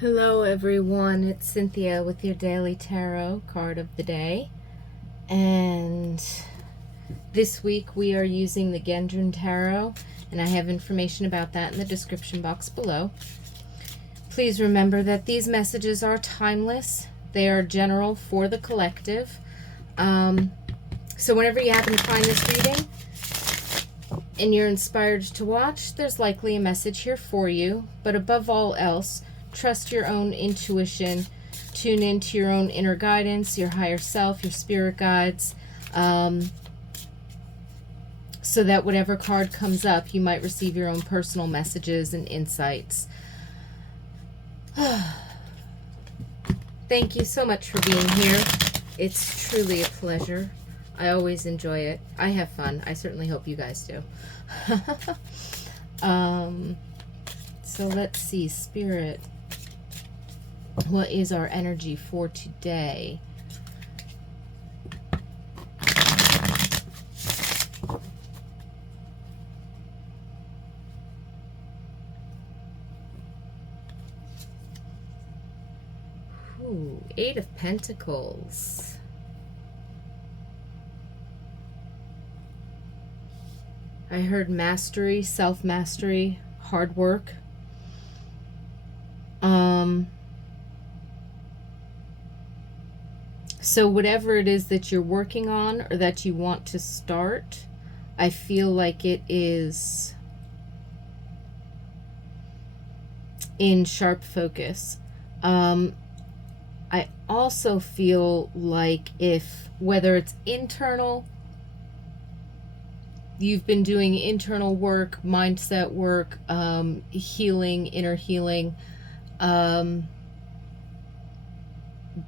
Hello everyone, it's Cynthia with your daily tarot card of the day. And this week we are using the Gendron tarot, and I have information about that in the description box below. Please remember that these messages are timeless. They are general for the collective. So whenever you happen to find this reading and you're inspired to watch, there's likely a message here for you. But above all else, trust your own intuition, tune into your own inner guidance, your higher self, your spirit guides, so that whatever card comes up, you might receive your own personal messages and insights. Thank you so much for being here. It's truly a pleasure. I always enjoy it. I have fun. I certainly hope you guys do. So let's see, Spirit. What is our energy for today? Ooh, Eight of Pentacles. I heard mastery, self-mastery, hard work. So whatever it is that you're working on or that you want to start, I feel like it is in sharp focus. I also feel like whether it's internal, you've been doing internal work, mindset work, healing, inner healing,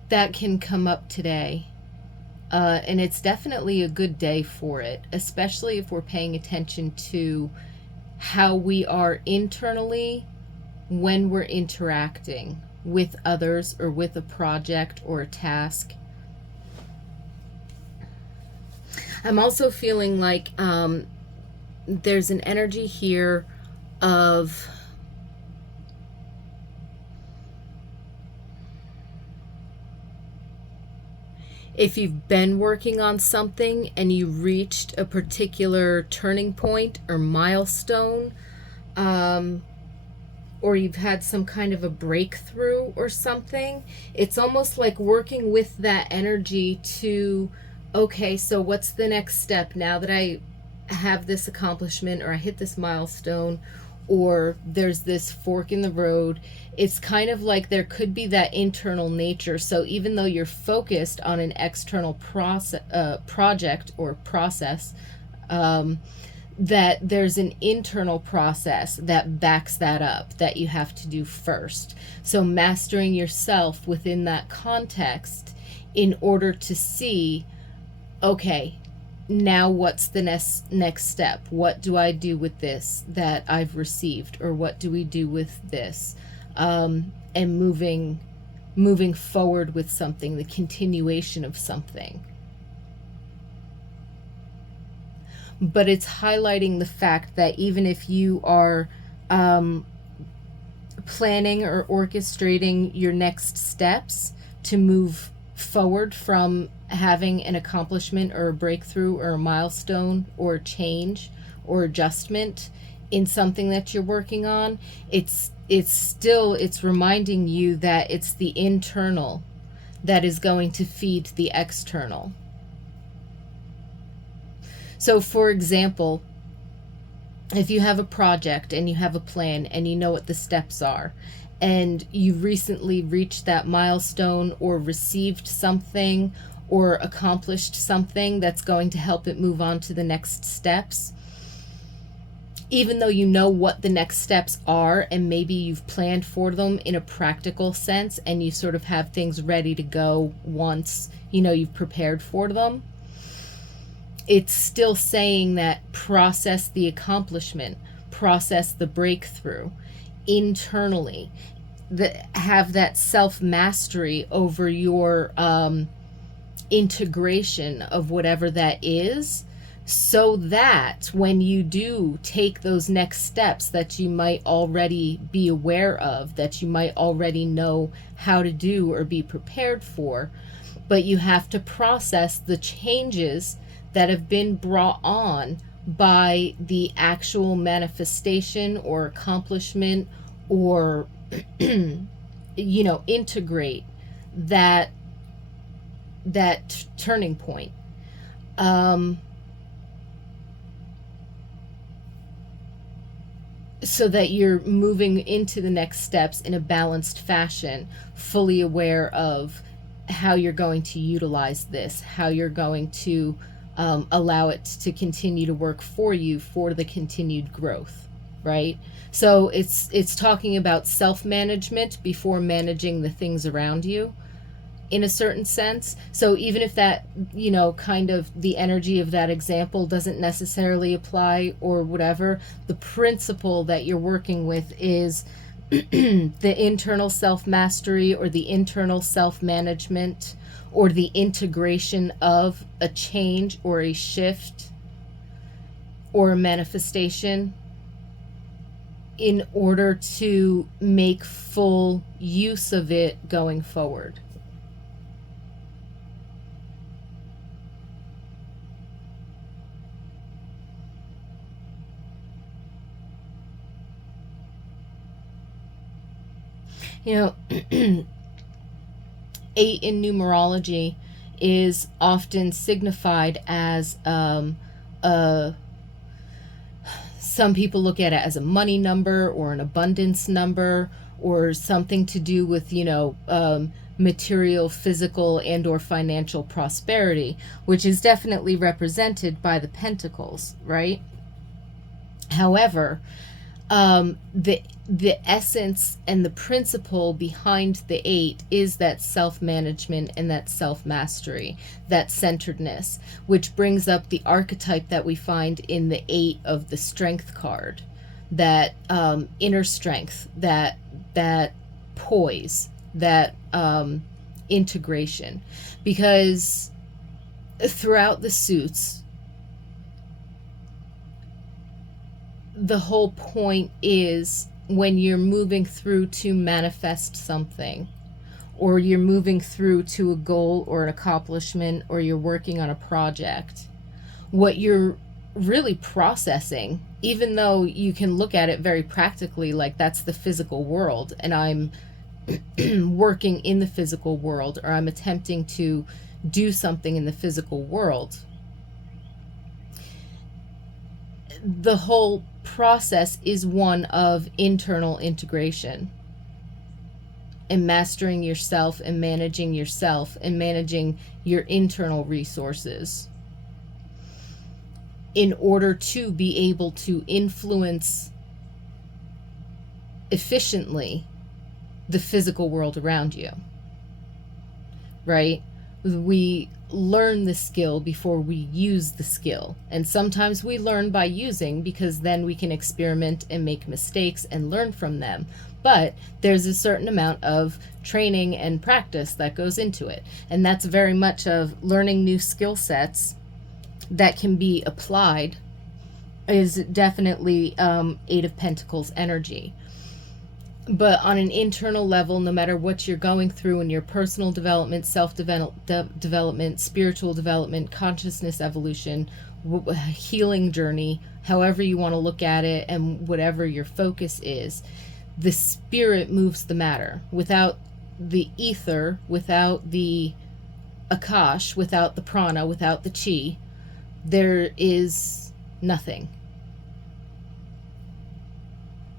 that can come up today. And it's definitely a good day for it, especially if we're paying attention to how we are internally when we're interacting with others or with a project or a task. I'm also feeling like there's an energy here of if you've been working on something and you reached a particular turning point or milestone, or you've had some kind of a breakthrough or something, it's almost like working with that energy to, okay, so what's the next step now that I have this accomplishment or I hit this milestone or there's this fork in the road? It's kind of like there could be that internal nature. So even though you're focused on an external project or process, that there's an internal process that backs that up that you have to do first. So mastering yourself within that context in order to see, okay, now what's the next step? What do I do with this that I've received? Or what do we do with this? And moving forward with something, the continuation of something. But it's highlighting the fact that even if you are planning or orchestrating your next steps to move forward from having an accomplishment or a breakthrough or a milestone or a change or adjustment in something that you're working on, it's reminding you that it's the internal that is going to feed the external. So for example, if you have a project and you have a plan and you know what the steps are, and you recently reached that milestone or received something or accomplished something that's going to help it move on to the next steps, even though you know what the next steps are and maybe you've planned for them in a practical sense and you sort of have things ready to go once you've prepared for them, it's still saying that process the accomplishment, process the breakthrough internally, have that self-mastery over your integration of whatever that is, so that when you do take those next steps that you might already be aware of, that you might already know how to do or be prepared for, but you have to process the changes that have been brought on by the actual manifestation or accomplishment, or integrate that turning point. So that you're moving into the next steps in a balanced fashion, fully aware of how you're going to utilize this, how you're going to allow it to continue to work for you for the continued growth, right? So it's talking about self-management before managing the things around you, in a certain sense. So even if that, kind of the energy of that example doesn't necessarily apply or whatever, the principle that you're working with is the internal self-mastery, or the internal self-management, or the integration of a change or a shift or a manifestation in order to make full use of it going forward. You know, 8 in numerology is often signified as some people look at it as a money number or an abundance number, or something to do with, material, physical, and or financial prosperity, which is definitely represented by the pentacles, right? However, the essence and the principle behind the 8 is that self-management and that self-mastery, that centeredness, which brings up the archetype that we find in the 8 of the Strength card, that inner strength, that poise, that integration. Because throughout the suits, the whole point is, when you're moving through to manifest something, or you're moving through to a goal or an accomplishment, or you're working on a project, what you're really processing, even though you can look at it very practically, like that's the physical world, and I'm working in the physical world, or I'm attempting to do something in the physical world, the whole process is one of internal integration and mastering yourself and managing your internal resources in order to be able to influence efficiently the physical world around you, right? We learn the skill before we use the skill. And sometimes we learn by using, because then we can experiment and make mistakes and learn from them. But there's a certain amount of training and practice that goes into it. And that's very much of learning new skill sets that can be applied, is definitely 8 of Pentacles energy. But on an internal level, no matter what you're going through in your personal development, self-development, spiritual development, consciousness evolution, healing journey, however you want to look at it, and whatever your focus is, the spirit moves the matter. Without the ether, without the akash, without the prana, without the chi, there is nothing.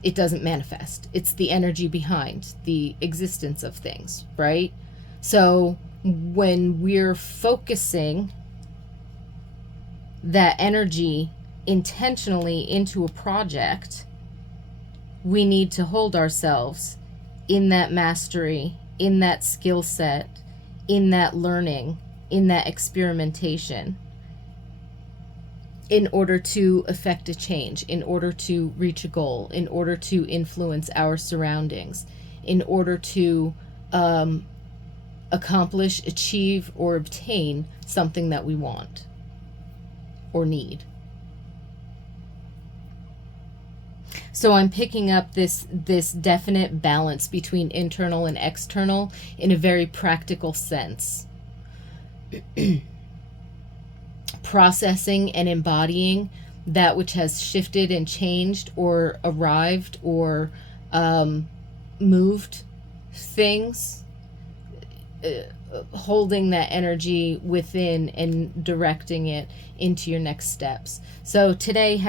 It doesn't manifest. It's the energy behind the existence of things, right? So when we're focusing that energy intentionally into a project, we need to hold ourselves in that mastery, in that skill set, in that learning, in that experimentation, in order to affect a change, in order to reach a goal, in order to influence our surroundings, in order to accomplish, achieve, or obtain something that we want. or need. So I'm picking up this definite balance between internal and external in a very practical sense. Processing and embodying that which has shifted and changed or arrived or moved things, holding that energy within and directing it into your next steps. So today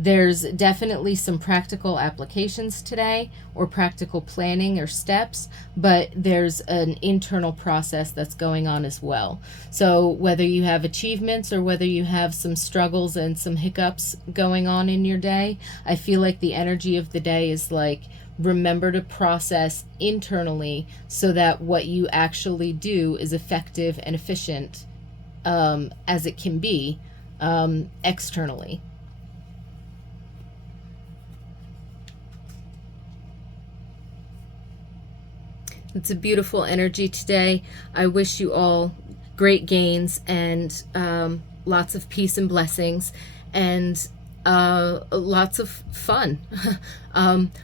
there's definitely some practical applications today, or practical planning or steps, but there's an internal process that's going on as well. So whether you have achievements or whether you have some struggles and some hiccups going on in your day, I feel like the energy of the day is like, remember to process internally so that what you actually do is effective and efficient as it can be externally. It's a beautiful energy today. I wish you all great gains and lots of peace and blessings, and lots of fun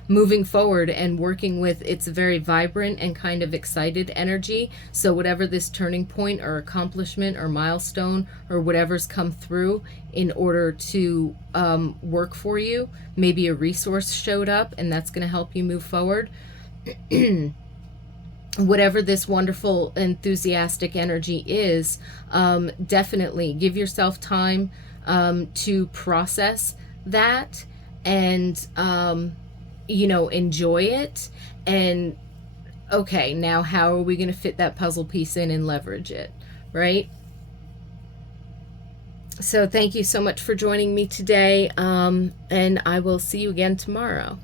moving forward and working with. It's a very vibrant and kind of excited energy. So whatever this turning point or accomplishment or milestone or whatever's come through in order to work for you, maybe a resource showed up and that's going to help you move forward. Whatever this wonderful, enthusiastic energy is, definitely give yourself time to process that and, enjoy it. And, okay, now how are we going to fit that puzzle piece in and leverage it, right? So thank you so much for joining me today, and I will see you again tomorrow.